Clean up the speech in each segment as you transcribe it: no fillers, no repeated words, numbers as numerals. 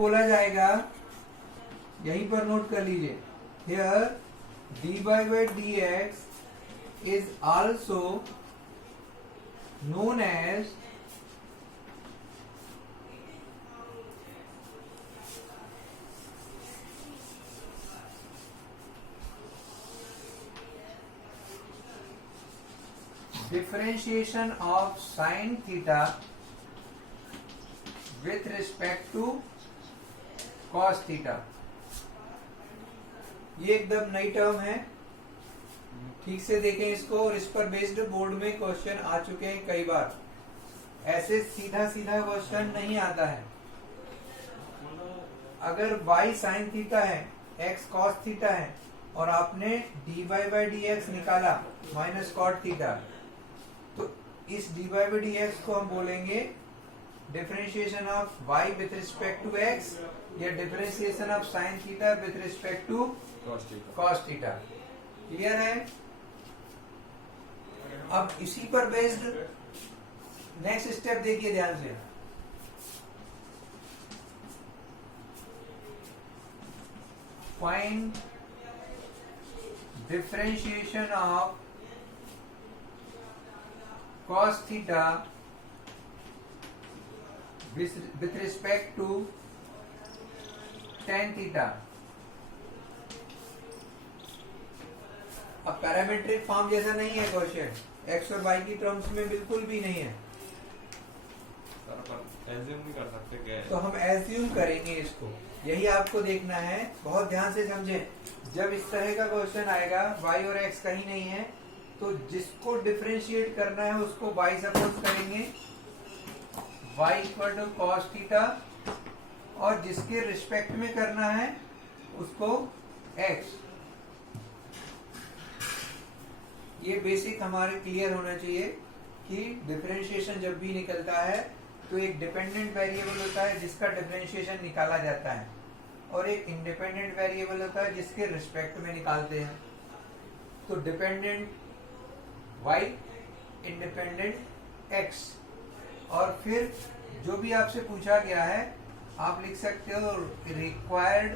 बोला जाएगा, यहीं पर नोट कर लीजिए। Here dy by dx is also known as differentiation of sin theta with respect to cos theta। ये एकदम नई टर्म है, ठीक से देखें इसको। और इस पर बेस्ड बोर्ड में क्वेश्चन आ चुके हैं कई बार। ऐसे सीधा सीधा क्वेश्चन नहीं आता है। अगर y sin थीटा है, x cos थीटा है और आपने dy by dx निकाला माइनस cot थीटा, तो इस dy by dx को हम बोलेंगे differentiation of y with respect to x या differentiation of sin theta with respect to cos theta. Clear है? अब इसी पर बेस्ड नेक्स्ट स्टेप देखिए ध्यान से। Find differentiation of cos theta with respect to tan theta. अब पैरामीट्रिक फॉर्म जैसा नहीं है क्वेश्चन, x और y की टर्म्स में बिल्कुल भी नहीं है। एज्यूम नहीं कर सकते क्या? तो हम एज्यूम करेंगे इसको, यही आपको देखना है। बहुत ध्यान से समझें। जब इस तरह का क्वेश्चन आएगा, y और x कहीं नहीं है, तो जिसको डिफरेंशिएट करना है उसको y सपोज करेंगे, y equal to cos theta, और जिसके रिस्पेक्ट में करना है उसको x। ये बेसिक हमारे क्लियर होना चाहिए कि डिफरेंशिएशन जब भी निकलता है तो एक डिपेंडेंट वेरिएबल होता है जिसका डिफरेंशिएशन निकाला जाता है, और एक इंडिपेंडेंट वेरिएबल होता है जिसके रिस्पेक्ट में निकालते हैं। तो डिपेंडेंट y, इंडिपेंडेंट x, और फिर जो भी आपसे पूछा गया है आप लिख सकते हो required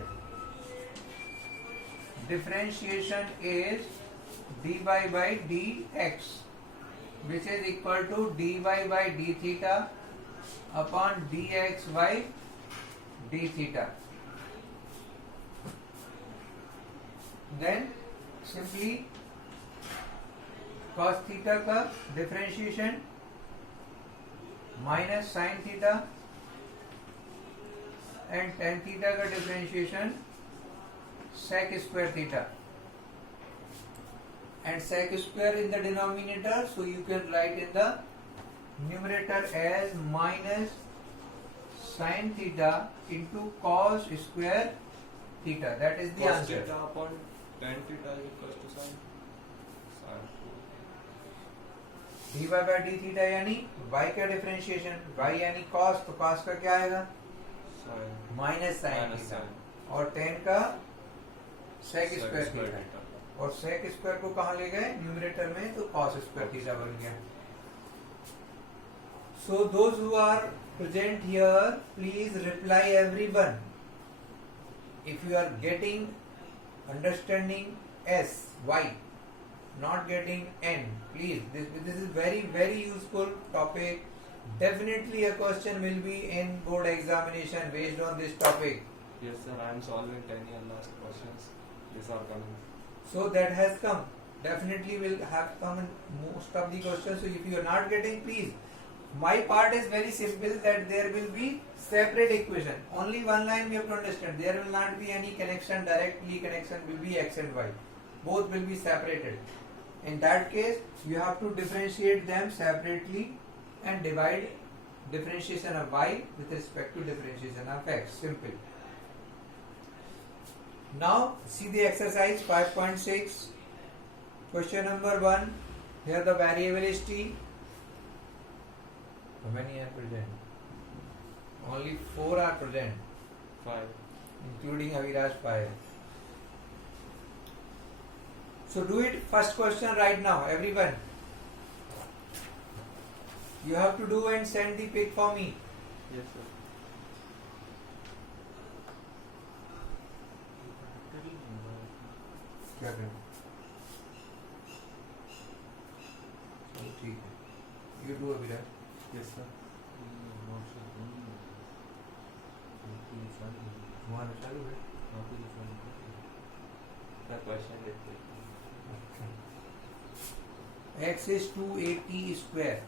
differentiation is dy by dx which is equal to dy by d theta upon dx by d theta। Then simply cos theta का differentiation minus sine theta and tan theta का differentiation sec square theta, and sec square in the denominator, so you can write in the numerator as minus sin theta into cos square theta। That is the cos answer। theta upon tan theta is equal to sin dy by d theta यानी y का differentiation, y यानी cos, तो cos का क्या आएगा minus sine theta, और tan का sec square theta, और sec स्क्वायर को कहाँ ले गए न्यूमरेटर में, तो cos स्क्वायर थीटा बन गया। So those who are present here, please reply everyone. If you are getting understanding S, Y, not getting N, please. This is very useful topic. Definitely a question will be in board examination based on this topic. Yes sir, I am solving 10 year last questions. These are coming. So that has come. Definitely will have come in most of the questions. So if you are not getting, please. My part is very simple, that there will be separate equation. Only one line we have to understand. There will not be any connection, directly connection will be x and y. Both will be separated. In that case, you have to differentiate them separately and divide differentiation of y with respect to differentiation of x. Simple. Now see the exercise 5.6. Question number 1. Here the variable is t. How many are present? Only 4 are present, 5. including Aviraj Pai. So do it first question right now, everyone. You have to do and send the pic for me. Yes sir. क्या करना? चलो ठीक है, you do Abhilash. Yes, sir. तुम्हारा चालू है. The question is X is 280 square.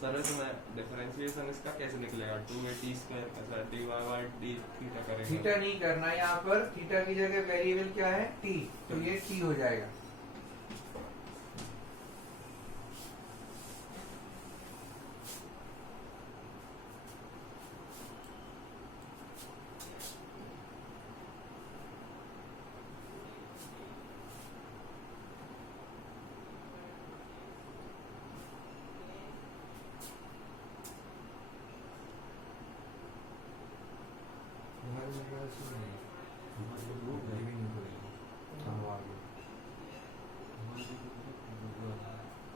Sir इसमें differentiation इसका कैसे निकलेगा? 280 स्क्वायर का sir dy by d theta करेंगे. थीटा नहीं करना, यहाँ पर थीटा की जगह वेरिएबल क्या है? t. तो ये t हो जाएगा.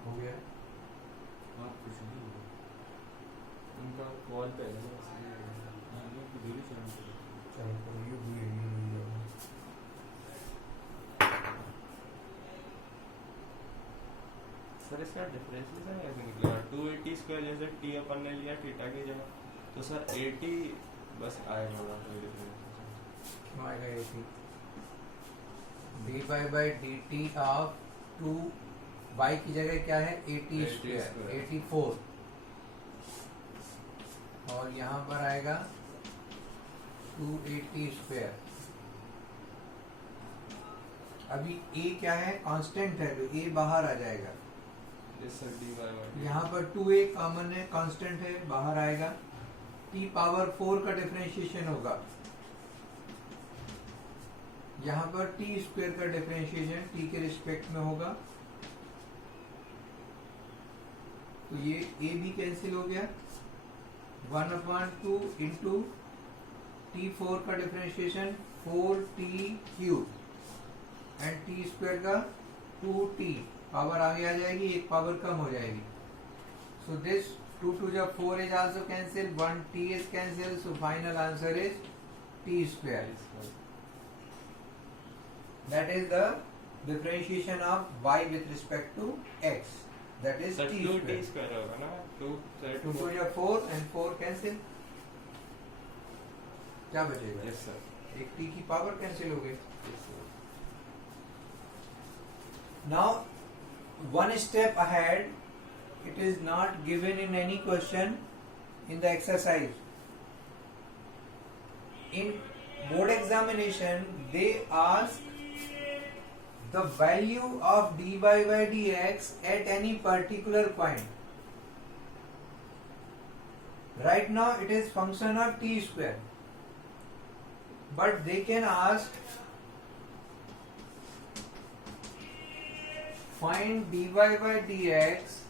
हो गया. उनका कॉल पे है ना, चलो करो, you do it, you do it. Sir इसका डिफरेंशिएशन कैसे निकलेगा? 280 स्क्वायर जैसे t अपन ने लिया थीटा की जगह, तो सर 80 बस आएगा वहाँ पे डिफरेंशिएशन. क्यों आएगा 80? dy by dt of 2 y की जगह क्या है? 80 स्क्वायर, 84. और यहाँ पर आएगा 280 स्क्वायर. अभी a क्या है? कांस्टेंट है, तो a बाहर आ जाएगा. यस सर dy बाय यहाँ पर 2a कॉमन है, कांस्टेंट है, बाहर आएगा. t पावर 4 का डिफरेंशिएशन होगा. यहाँ पर t स्क्वायर का डिफरेंशिएशन t के रिस्पेक्ट में होगा. तो ये a भी कैंसिल हो गया. 1/2 इंटू t4 का differentiation 4t cube and t square का 2t. पावर आगे आ जाएगी, एक पावर कम हो जाएगी. So this 2 to the 4 is also cancelled, 1t is cancelled, so final answer is t square. That is the differentiation of y with respect to x. That is sir t 2t square. Square होगा ना, 2 sir 2 to the 4 and 4 cancel. क्या बचेगा? Yes sir. एक t की power cancel हो गई. Yes sir. Now, one step ahead, it is not given in any question in the exercise. In board examination, they ask the value of dy by dx at any particular point. Right now, it is function of t square. But they can ask find dy by dx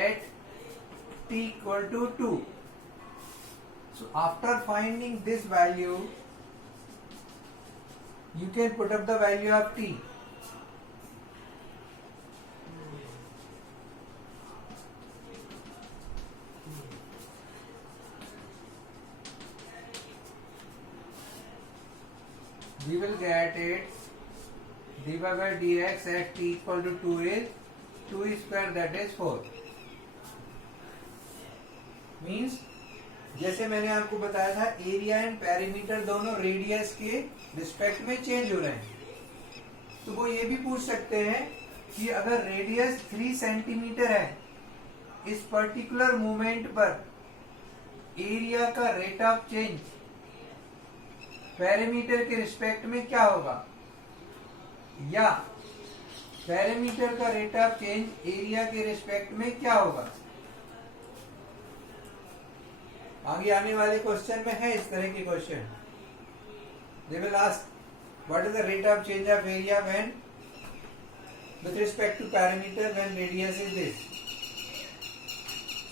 at t equal to 2. So after finding this value, you can put up the value of t. We will get it dy by dx at t equal to 2 is 2 square, that is 4. Means जैसे मैंने आपको बताया था area and perimeter दोनों radius के respect में change हो रहे हैं. तो वो ये भी पूछ सकते हैं कि अगर रेडियस 3 सेंटीमीटर है, इस पर्टिकुलर मोमेंट पर एरिया का रेट ऑफ चेंज पेरीमीटर के रिस्पेक्ट में क्या होगा. या पैरामीटर का रेट ऑफ चेंज एरिया के रिस्पेक्ट में क्या होगा? आगे आने वाले क्वेश्चन में है इस तरह के question. They will ask what is the rate of change of area when with respect to parameter when radius is this.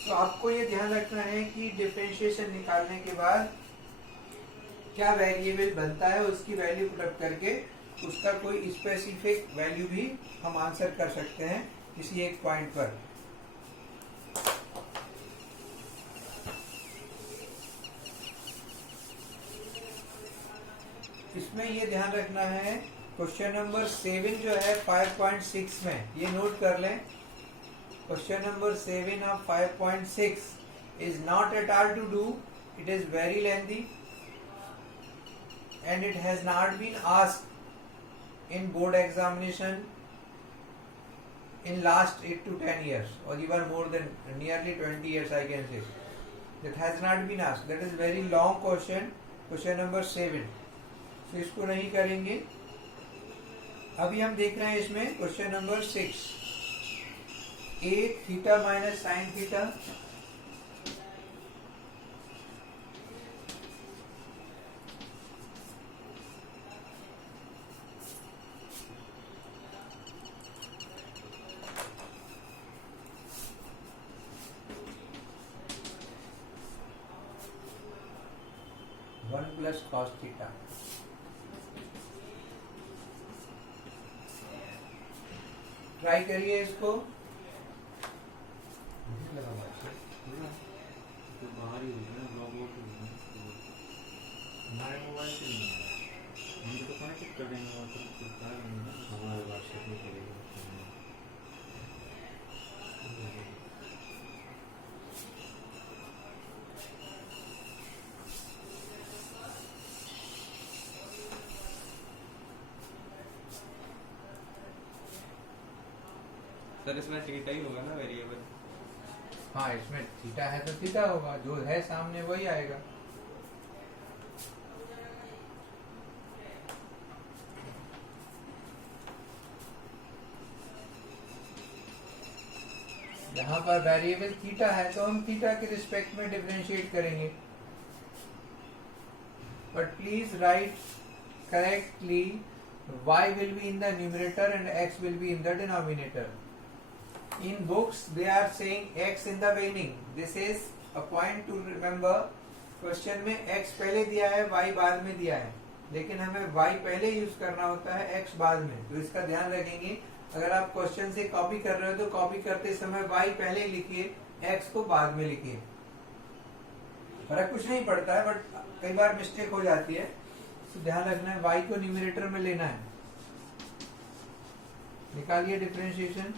तो आपको ये ध्यान रखना है कि डिफरेंशिएशन निकालने के बाद क्या वेरिएबल बनता है, उसकी वैल्यू पुट करके उसका कोई स्पेसिफिक वैल्यू भी हम आंसर कर सकते हैं किसी एक पॉइंट पर. इसमें ये ध्यान रखना है, क्वेश्चन नंबर 7 जो है 5.6 में, ये नोट कर लें. Question number 7 of 5.6 is not at all to do, it is very lengthy and it has not been asked in board examination in last 8 to 10 years or even more than nearly 20 years I can say. That has not been asked. That is very long question, question number 7. So इसको नहीं करेंगे. अभी हम देख रहे हैं इसमें question number 6, a theta minus sine theta. One plus cos theta. Try करिए इसको. बाहर ही होगा ना, ब्लॉग वॉक ही होगा. हमारे मोबाइल से नहीं है, हम तो कनेक्ट कर देंगे और तो क्या करेंगे, हमारे बात से नहीं करेगा. सर इसमें थीटा ही होगा ना वेरिएबल? हाँ, इसमें थीटा है तो थीटा होगा, जो है सामने वही आएगा. यहाँ पर वेरिएबल थीटा है तो हम थीटा के रिस्पेक्ट में डिफरेंशिएट करेंगे. But please right correctly, y will be in the numerator and x will be in the denominator. In books they are saying x in the beginning. This is a point to remember. Question में x पहले दिया है, y बाद में दिया है, लेकिन हमें y पहले यूज करना होता है, x बाद में. तो इसका ध्यान रखेंगे. अगर आप क्वेश्चन से कॉपी कर रहे हो तो कॉपी करते समय y पहले लिखिए, x को बाद में लिखिए. फर्क कुछ नहीं पड़ता है, बट कई बार मिस्टेक हो जाती है. तो ध्यान रखना है, y को न्यूमरेटर में लेना है. निकालिए differentiation.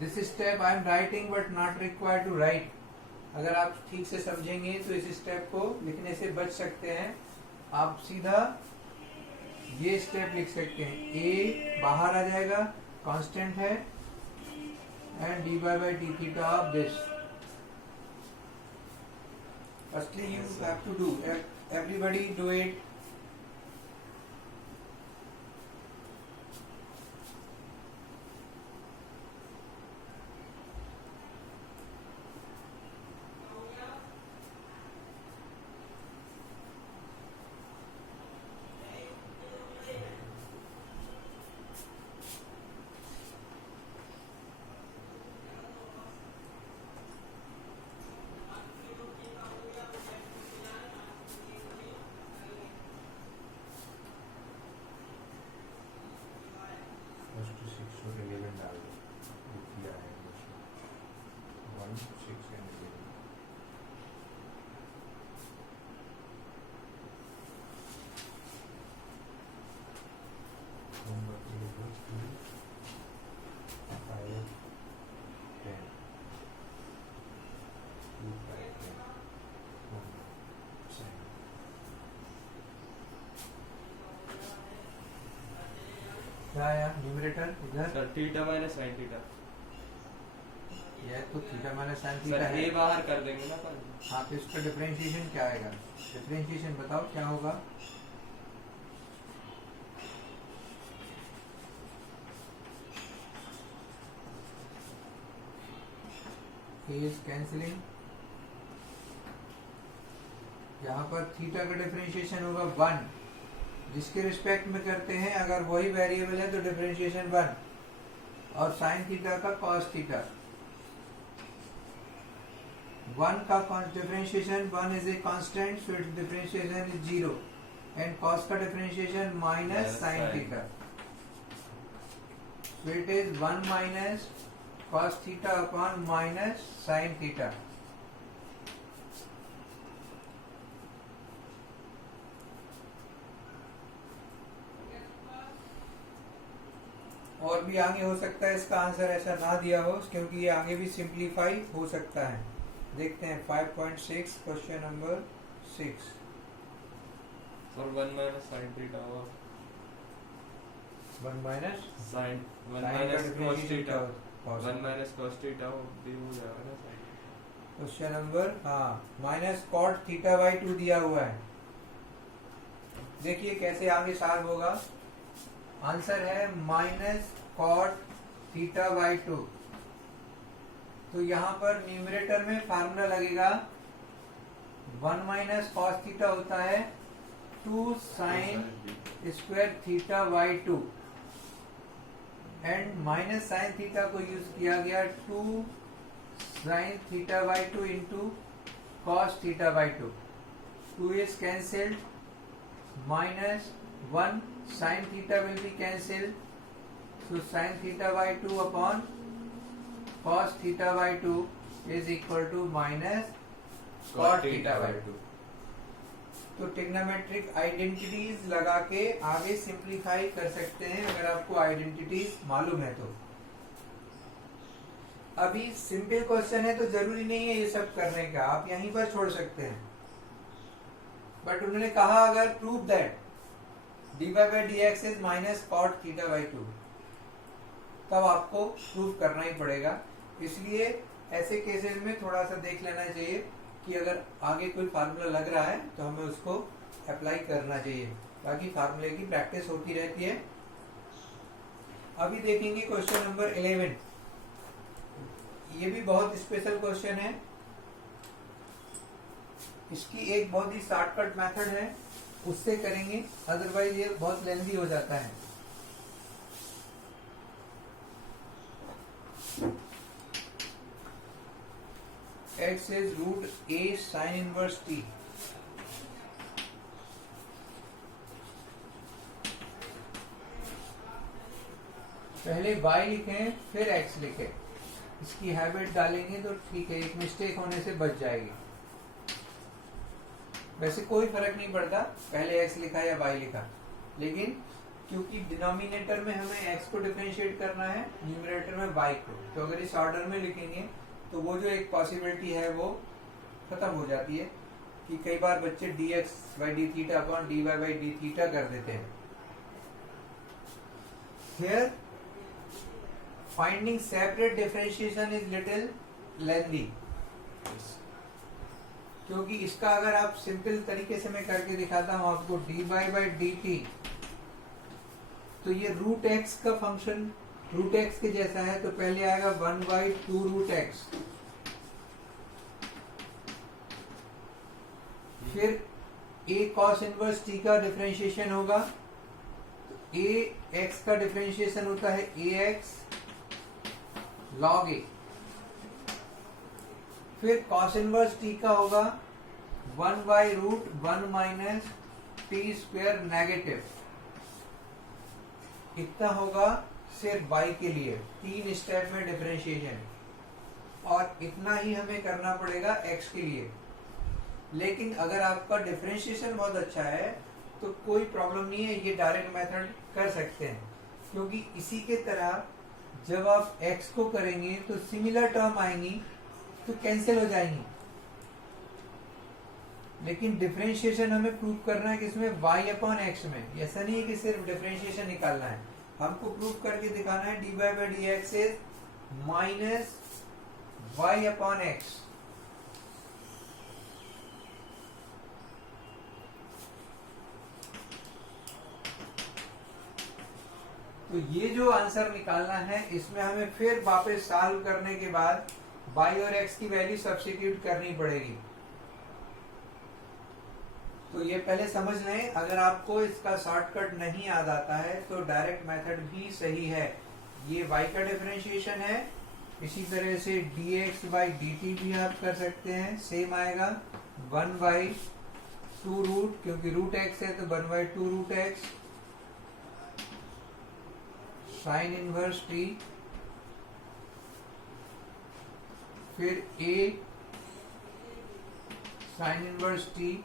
This step I am writing but not required to write. अगर आप ठीक से समझेंगे तो इस स्टेप को लिखने से बच सकते हैं. आप सीधा ये स्टेप लिख सकते हैं. a बाहर आ जाएगा, कांस्टेंट है, and dy by d theta of this. Firstly you have to do, everybody do it. क्या आया न्यूमरेटर इधर? Sir theta minus sine theta. यह तो theta minus sine sir theta है। ए बाहर कर देंगे ना सर। हाँ तो इसका डिफरेंशिएशन क्या आएगा? डिफरेंशिएशन बताओ क्या होगा? ए इज कैंसिलिंग, यहाँ पर थीटा का डिफरेंशिएशन होगा 1, जिसके रिस्पेक्ट में करते हैं अगर वही वेरिएबल है तो डिफरेंशिएशन 1, और साइन थीटा का कॉस थीटा 1 का differentiation 1 is a constant, so its differentiation is 0, and cos का differentiation minus sine theta, so it is 1 minus cos theta upon minus sine theta. और भी आगे हो सकता है इसका आंसर ऐसा ना दिया हो, क्योंकि ये आगे भी सिंप्लीफाई हो सकता है। देखते हैं 5.6 question number 6। Sir 1 minus sine theta हुआ, 1 minus sine 1 minus cos theta, 1 minus cos theta हो जाएगा ना sine. Question number minus cot theta by 2 दिया हुआ है। देखिए कैसे आगे सॉल्व होगा। आंसर है माइनस कॉट थीटा बाई 2। तो यहाँ पर न्यूमरेटर में फार्मूला लगेगा 1 माइनस कॉस थीटा होता है 2 sine square theta by 2, and minus sine theta को यूज किया गया 2 sine theta by 2 into cos theta by 2। 2 is cancelled, minus 1 sin theta will be cancelled, so sin theta by 2 upon cos theta by 2 is equal to minus cot theta by 2। तो trigonometric identities लगा के आगे simplify कर सकते हैं अगर आपको identities मालूम है तो। अभी सिंपल क्वेश्चन है तो जरूरी नहीं है ये सब करने का, आप यहीं पर छोड़ सकते हैं। बट उन्होंने कहा अगर prove that dy by dx is minus cot theta by 2, तब आपको प्रूव करना ही पड़ेगा। इसलिए ऐसे केसेस में थोड़ा सा देख लेना चाहिए कि अगर आगे कोई फार्मूला लग रहा है तो हमें उसको अप्लाई करना चाहिए, ताकि फार्मूले की प्रैक्टिस होती रहती है। अभी देखेंगे क्वेश्चन नंबर 11। ये भी बहुत स्पेशल क्वेश्चन है। इसकी एक बहुत ही शॉर्टकट मेथड है, उससे करेंगे, अदरवाइज ये बहुत लेंथी हो जाता है। x is root a sin inverse t। पहले y लिखें फिर x लिखें, इसकी हैबिट डालेंगे तो ठीक है, एक मिस्टेक होने से बच जाएगी। वैसे कोई फर्क नहीं पड़ता पहले x लिखा या y लिखा, लेकिन क्योंकि डिनोमिनेटर में हमें x को डिफरेंशिएट करना है, न्यूमरेटर में y को, तो अगर इस ऑर्डर में लिखेंगे तो वो जो एक पॉसिबिलिटी है वो खत्म हो जाती है कि कई बार बच्चे dx by d theta upon dy by d theta कर देते हैं। Here finding separate differentiation is little lengthy, क्योंकि इसका अगर आप सिंपल तरीके से मैं करके दिखाता हूं आपको dy by dt, तो ये रूट x का फंक्शन रूट x के जैसा है, तो पहले आएगा 1 by 2 रूट x, फिर a cos इनवर्स t का डिफरेंशिएशन होगा, तो a x का डिफरेंशिएशन होता है ax log a, फिर cos इनवर्स t का होगा 1 by root 1 minus t square negative, इतना होगा सिर्फ y के लिए, 3 स्टेप में डिफरेंशिएशन, और इतना ही हमें करना पड़ेगा x के लिए। लेकिन अगर आपका डिफरेंशिएशन बहुत अच्छा है तो कोई प्रॉब्लम नहीं है, ये डायरेक्ट मेथड कर सकते हैं, क्योंकि इसी के तरह जब आप x को करेंगे तो सिमिलर टर्म आएंगी तो कैंसिल हो जाएंगी। लेकिन डिफरेंशिएशन हमें प्रूव करना है किसमें, y अपॉन x में। ऐसा नहीं है कि सिर्फ डिफरेंशिएशन निकालना है, हमको प्रूव करके दिखाना है dy by dx is minus y upon x। तो ये जो आंसर निकालना है इसमें हमें फिर वापस सॉल्व करने के बाद y और x की वैल्यू सब्स्टिट्यूट करनी पड़ेगी। तो ये पहले समझ लें, अगर आपको इसका शॉर्टकट नहीं याद आता है तो डायरेक्ट मेथड भी सही है। ये y का डिफरेंशिएशन है, इसी तरह से dx बाई dt भी आप कर सकते हैं, सेम आएगा 1 बाई 2 रूट, क्योंकि रूट x है तो 1 by 2 root x sine inverse t, फिर a sine inverse t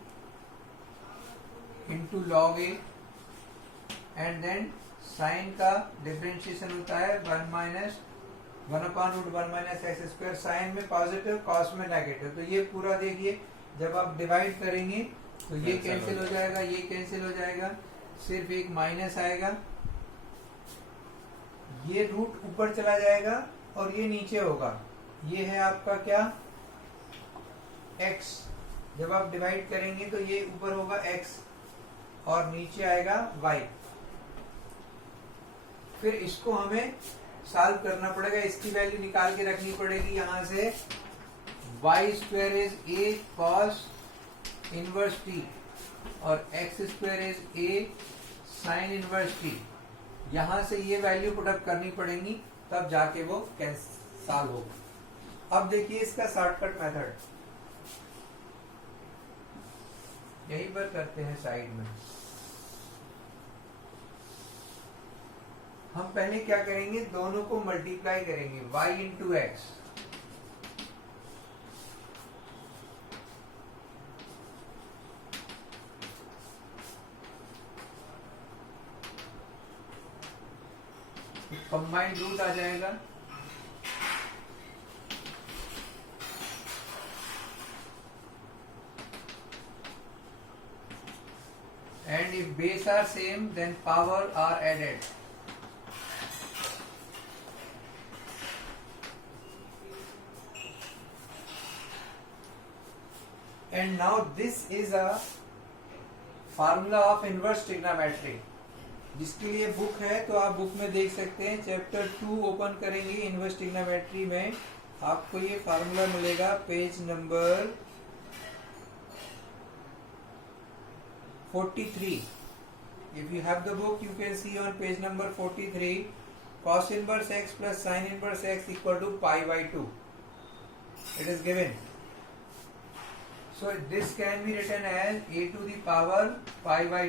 into log a, and then sine का डिफरेंशिएशन होता है 1 minus 1 upon root 1 minus x square, sine में पॉजिटिव कॉस में नेगेटिव। तो ये पूरा देखिए, जब आप डिवाइड करेंगे तो ये कैंसिल हो जाएगा, ये कैंसिल हो जाएगा, सिर्फ एक माइनस आएगा, ये रूट ऊपर चला जाएगा और ये नीचे होगा। ये है आपका क्या, x। जब आप डिवाइड करेंगे तो ये ऊपर होगा x और नीचे आएगा y। फिर इसको हमें सॉल्व करना पड़ेगा, इसकी वैल्यू निकाल के रखनी पड़ेगी यहां से। y square is a cos inverse t और x square is a sine inverse t। यहां से ये वैल्यू पुटअप करनी पड़ेगी, तब जाके वो सॉल्व होगा। अब देखिए इसका शॉर्टकट मेथड, यहीं पर करते हैं साइड में। हम पहले क्या करेंगे, दोनों को मल्टीप्लाई करेंगे, y into x. Combined root आ जाएगा, and if base are same then power are added। And now this is a formula of inverse trigonometry, जिसके लिए बुक है तो आप बुक में देख सकते हैं। चैप्टर 2 ओपन करेंगे इनवर्स ट्रिग्नोमेट्री में, आपको ये फार्मूला मिलेगा page number 43। If you have the book, you can see on page number 43, cos inverse x plus sin inverse x equal to pi by 2. It is given. So this can be written as a to the power pi by